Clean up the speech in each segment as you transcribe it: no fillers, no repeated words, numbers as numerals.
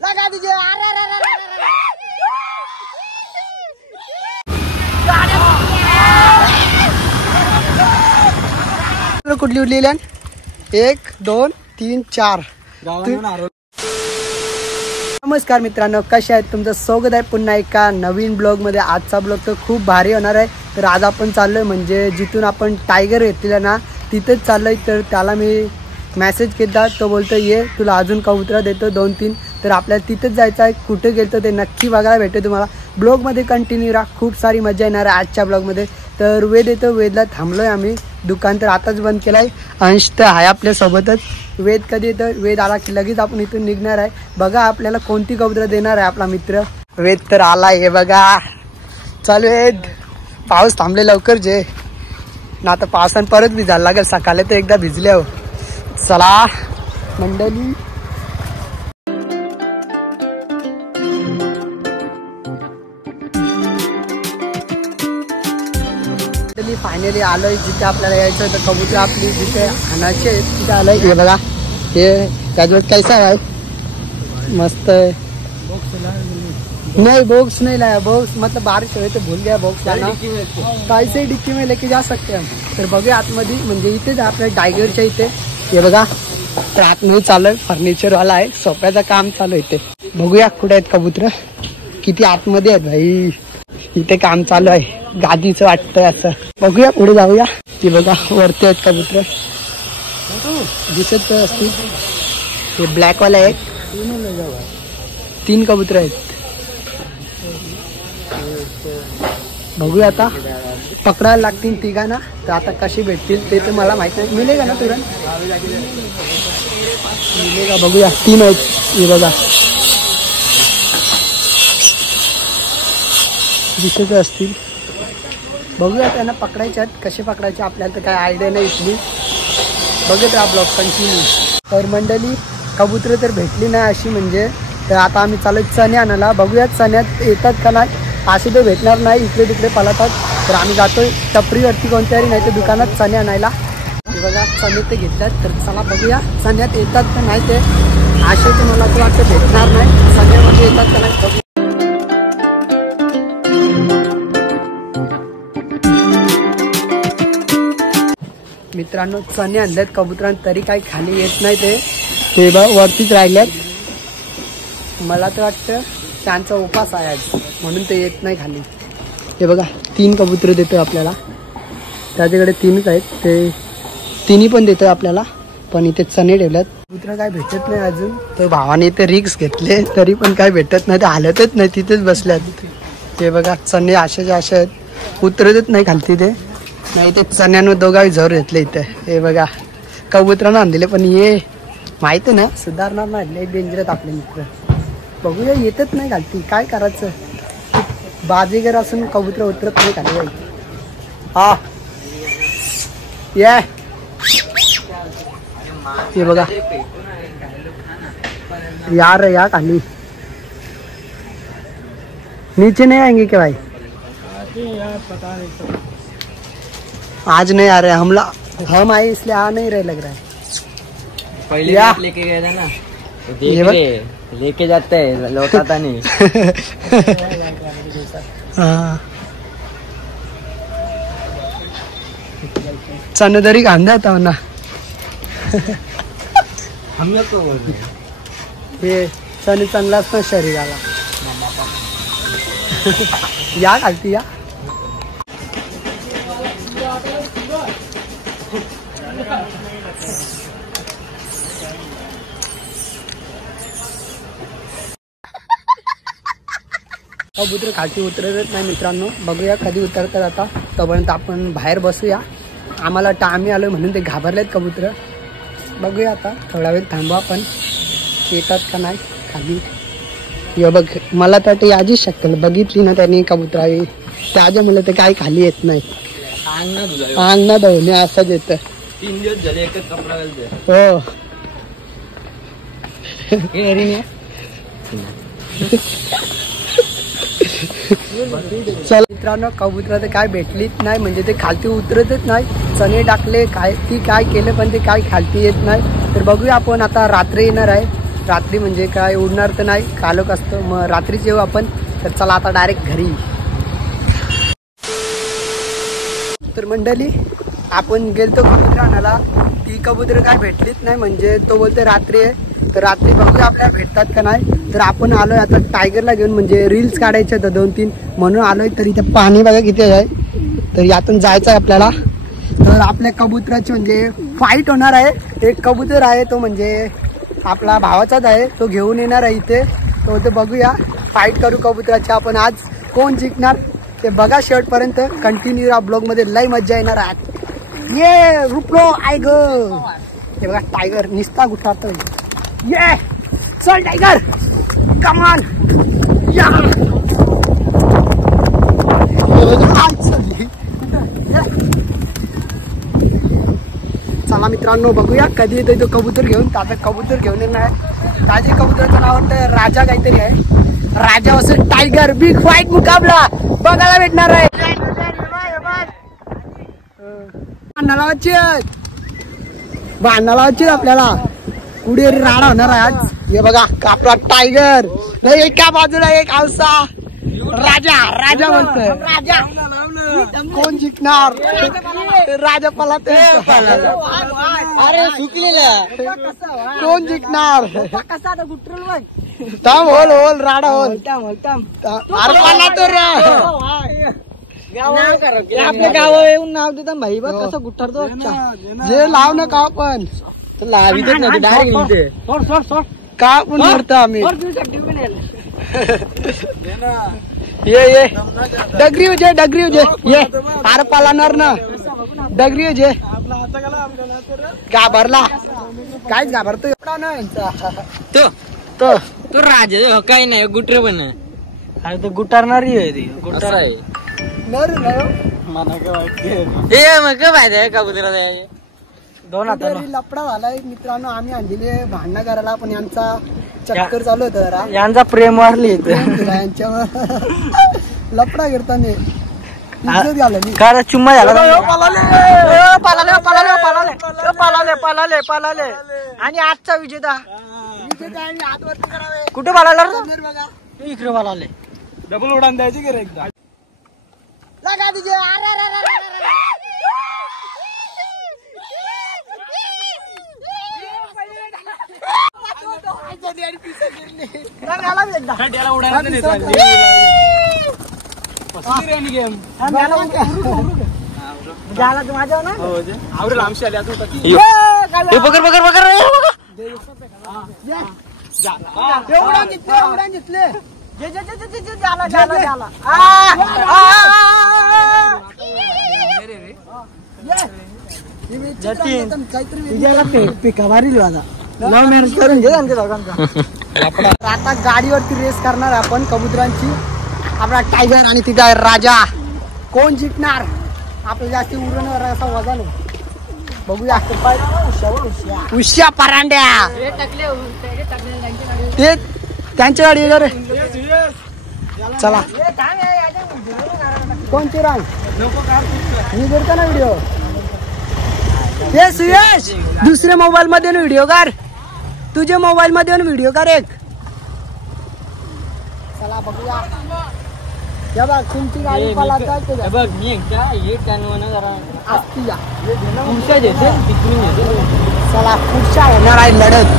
लगा दीजिए। कुठली उडली 1 2 3 4 नमस्कार मित्रांनो, कसे आहेत? तुमचं स्वागत आहे पुन्हा एका नवीन ब्लॉग मध्ये। आजचा ब्लॉग तर खूप भारी होणार आहे। तर आज आपण चाललोय म्हणजे जिथून आपण टायगर घेतलेला ना तिथेच चाललोय। तर त्याला मी मेसेज केला, तो बोलतो ये तुला अजून कबुतरा देतो 2-3। तर आपल्याला तिथेच जायचं आहे। कुठे गेलतो ते नक्की बघायला भेटेल तुम्हाला। ब्लॉगमध्ये कंटिन्यू राहा, खूप सारी मजा येणार आहे आजच्या ब्लॉगमध्ये। तर वेद येतो, वेदला थांबलोय आम्ही। दुकान तर आताच बंद केलं आहे। अंश तर आहे आपल्यासोबतच। वेद कधी येतं, वेद आला की लगेच आपण इथून निघणार आहे। बघा आपल्याला कोणती कबुतरं देणार आहे आपला मित्र। वेद तर आलाय, हे बघा। चालू वेद, पाऊस थांबले लवकर जे ना, आता पावसानं परत भिजायला लागेल। सकाळी तर एकदा भिजले हो। चला मंडळी, फायनली आलोय जिथे आपल्याला यायचं होतं। कबूतर आपली जिथे आणायचे तिथे आलोय। हे बघा, हे त्याच्यावर कैसा आहे, मस्त है। नहीं बॉक्स नहीं लाया, बॉक्स मतलब बारिश हुई तो भूल गया बॉक्स लाना। कैसे डिक्की में लेके जा सकते हम। तर बघूया आतमध्ये, म्हणजे इथेच आपल्या टायगरच्या इथे। हे बघा, तर आतमध्ये चालू आहे, फर्निचर वाला आहे, सोप्याचं काम चालू आहे इथे। बघूया कुठे आहेत कबूतर, किती आतमध्ये आहेत भाई। इथे काम चालू आहे, गादीचं वाटतंय असं। बघूया पुढे जाऊया। ती बघा वरती आहेत कबूतर, दिसत असतील। हे ब्लॅक वाला आहे, 3 कबूतर आहेत। बघूया आता, पकडायला लागतील तिघांना। तर आता कशी भेटतील ते तर मला माहित नाही। मिळेगा ना तुरंत, मिळेगा। बघूया, 3 आहेत। हे बघा दिसत असतील। बघूया त्यांना पकडायचे आहेत, कसे पकडायचे आपल्याला तर काय आयडिया नाही इथली। बघत राहा ब्लॉग कंटिन्यू। तर मंडळी, कबूतर तर भेटली नाही अशी म्हणजे। तर आता आम्ही चालू चणे आणायला। बघूया चण्यात येतात का नाही, असे तर भेटणार नाही, इकडे तिकडे पळतात। तर आम्ही जातोय टपरीवरती कोणत्याही नाही तर दुकानात चणे आणायला। हे बघा चणे ते घेतल्यात। तर चला बघूया चण्यात येतात का नाही। ते असे तर मला असं वाटतं भेटणार नाही, चण्यामध्ये येतात का नाही। मित्रांनो चणे आणल्यात कबुतरां, तरी काही खाली येत नाही। ते बघ वरतीच राहिल्यात। मला तर वाटतं त्यांचा उपास आहे आज, म्हणून ते येत नाही खाली। हे बघा 3 कबूतर देतोय आपल्याला, त्याच्याकडे 3च आहेत। ते 3 पण देतोय आपल्याला, पण इथे चणे ठेवल्यात। कबूतर काय भेटत नाही अजून। तर भावाने इथे रिक्स घेतले तरी पण काय भेटत नाही, ते हालतच नाही, तिथेच बसल्यात। ते बघा चणे असेच असे आहेत, उतरतच नाही खालती ते। नाही ते चण्यानं दोघाही जोर घेतले इथे। हे बघा कबुतरानं आणले, पण ये माहिती ना सुधारणार नाही, लय डेंजर आहेत आपले मित्र। बघूया येतच नाही खालती, काय करायचं। बाजीगर असून कबूतर उतरत नाही खाली। हा ये, हे बघा यार या खाली, नीचे नहीं आएंगे क्या भाई? पता नहीं, आज नहीं आ रहे हम आए इसलिए आ नहीं रहे लग रहा है। पहले लेके गए थे ना, तो देख ले, लेके जाते हैं, लौटाता नहीं। चणदरी कांदा था ना। हम लोग को बोलते हे चणे चांगलाच ना शरीराला। या खालती या। कबूतर खालती उतरतच नाही मित्रांनो। बघूया कधी उतरतात आता, तोपर्यंत आपण बाहेर बसूया। आम्हाला आम्ही आलोय म्हणून ते घाबरलेत कबूतर। बघूया आता, थोडा वेळ थांबू आपण, येतात का नाही खाली। हे बघ, मला तर ते याचीच शक्कल बघितली ना त्यांनी कबुतराई, त्याच्या मला ते काही खाली येत नाही। अंग ना धवणे असंच येतं। 3 दिवस झाले एकच कपडा घालते। हो चला मित्रांनो, कबूतर तर काय भेटलीच नाही, म्हणजे ते खालती उतरतच नाही। चणे टाकले काय ती काय केलं पण ते काय खालती येत नाही। तर बघूया आपण, आता रात्री येणार आहे, रात्री म्हणजे काय उडणार तर नाही, कालोख असतं, मग रात्रीच येऊ आपण. तर चला आता डायरेक्ट घरी. तर मंडळी आपण गेलतो कबूतर आणायला, ती कबूतर काय भेटलीच नाही, म्हणजे तो बोलते रात्री आहे. तर रात्री बघूया आपल्याला भेटतात का नाही. तर आपण आलोय आता टायगरला घेऊन, म्हणजे रील्स काढायचे होतं 2-3 म्हणून आलोय. तर इथे पाणी बघा किती आहे, तर यातून जायचं आहे आपल्याला. तर आपल्या कबुतराची म्हणजे फाईट होणार आहे. एक कबूतर आहे तो म्हणजे आपला भावाचाच आहे, तो घेऊन येणार आहे इथे. तो ते बघूया, फाईट करू कबुतराची आपण. आज कोण जिंकणार ते बघा शेवटपर्यंत कंटिन्यू या ब्लॉग मध्ये. लई मजा येणार आहे. ये रुपलो आय ग, हे बघा टायगर निस्ता गुठारतोय. ये चल टायगर, कम ऑन या. चला मित्रांनो बघूया कधी येतोय तो कबूतर घेऊन. आता कबूतर घेऊन येणार आहे. ताजे कबूतरचं नाव वाटतं राजा काहीतरी आहे. राजा वर्सेस टायगर, बिग फाईट मुकाबला बघायला भेटणार आहे. भांडालावाची आपल्याला पुढे राडा होणार आहे आज. हे बघा आपला टायगर, नाही एका बाजूला एक आवसा. राजा राजा म्हणतोय, राजा कोण जिंकणार. राजा पलाते, अरे सुकलेला कोण जिंकणार. थांब होल होल राडा होल. अरे पलाते रे, आपल्या गावा येऊन नाव देता भाई बघ कसं गुठरतो. जे लाव ना का आपण का पण करतो आम्ही. ये डगरी उजे डगरी उजे ये आर पालाणार ना डगरी उजे. घाबरला काहीच घाबरतो एवढा ना तो तो तो राजा काही नाही गुटरे पण. अरे तो गुटारणारी आहे ती, गुटार आहे. नर मग फायदा कबुतरा दोन लपडा झालाय मित्रांनो. आम्ही आणलेले भांडणं करायला, पण यांचा चक्कर चालू होता जरा, यांचा प्रेम वाढली यांच्यावर. लपडा करताना चुम्मा झाला. पालाले आणि आजचा विजेता कुठे पालाला इकडे पालाले. डबल उडान द्यायची की रे एकदा लगा दीजिए. आता गाडीवरती रेस करणार आपण कबुतरांची. आपला टायगर आणि तिथे आहे राजा. कोण जिंकणार. आपलं जास्ती उरण असा वजन बघूया. उश्या परांड्या ते त्यांच्या गाडी रे. चला कोणची रांग मी करतो ना व्हिडिओ. हे सुयश दुसऱ्या मोबाईल मध्ये व्हिडिओ कर, तुझ्या मोबाईल मध्ये व्हिडिओ कर एक. चला बघूया. या बघ तुमची गाडी पळायची बघ मी एकदा हे कानवण जरा असती या. पुढच्या येते तिकडून येते. चला पुढच्या येणार आहे लढत.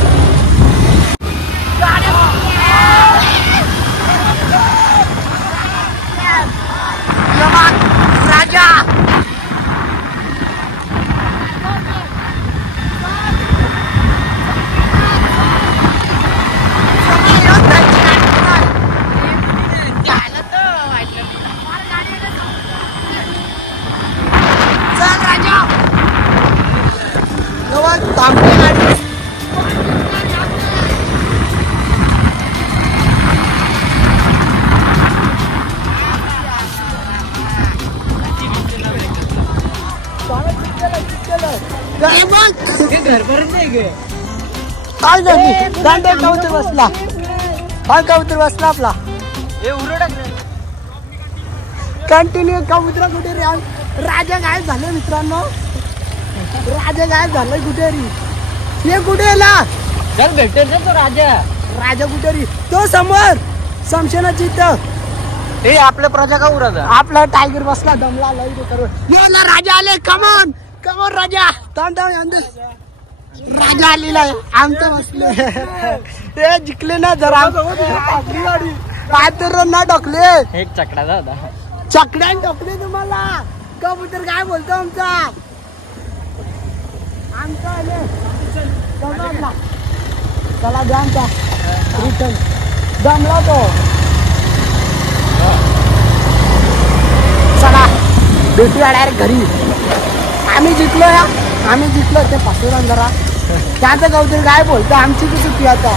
राजा कबूतर बसला. कबूतर बसला आपला. कंटिन्यू कबूतर कुठे रे. राजा गायब झाले मित्रांनो. राजा गायब झालाय कुठे रे. हे कुठे चल भेटेल ना तो राजा. राजा कुठे तो समोर समशेनाची इथं ते आपल्या प्रजा का उराचा. आपला टायगर बसला दमला लई ते करू यो ना राजा आले कमॉन कमॉन राजा थांब राजा आलेला आहे आमचं बसले ते जिंकले ना जरा काय तर ना टाकले एक चकडाचा होता. चकड्यान टाकले तुम्हाला कबूतर काय बोलतो आमचा आले समजला. चला द्या आमचा रिटर्न दमला तो. चला भेटूया डायरेक्ट घरी. आम्ही जिंकलो या आम्ही जिंकलो ते पासून जरा त्याचं कबूतर काय बोलतो आमची की चुकी आता.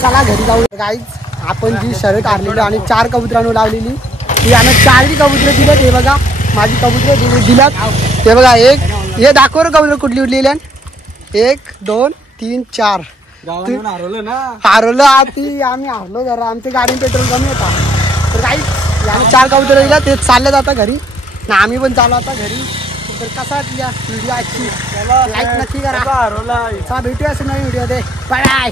चला घरी जाऊ. गाईज आपण जी शर्ट आणलेली आणि 4 कबुतरांवर लावलेली ती यानं 4ही कबुतरं दिल्यात. हे बघा माझी कबुतरं दिल्यात. ते बघा एक हे दाखव कबुतर कुठली उरलेली 1 2 3 4 हरवलं आधी आम्ही हरलो जरा आमच्या गाडी पेट्रोल कमी होता. तर काही यानं 4 कबुतरं दिल्या ते चालले जाता घरी ना आम्ही पण चालू आता घरी. तर कसा वाटल्या व्हिडिओ आजची लाईक नक्की करा. भेटूया असं नवीन व्हिडिओ दे बाय.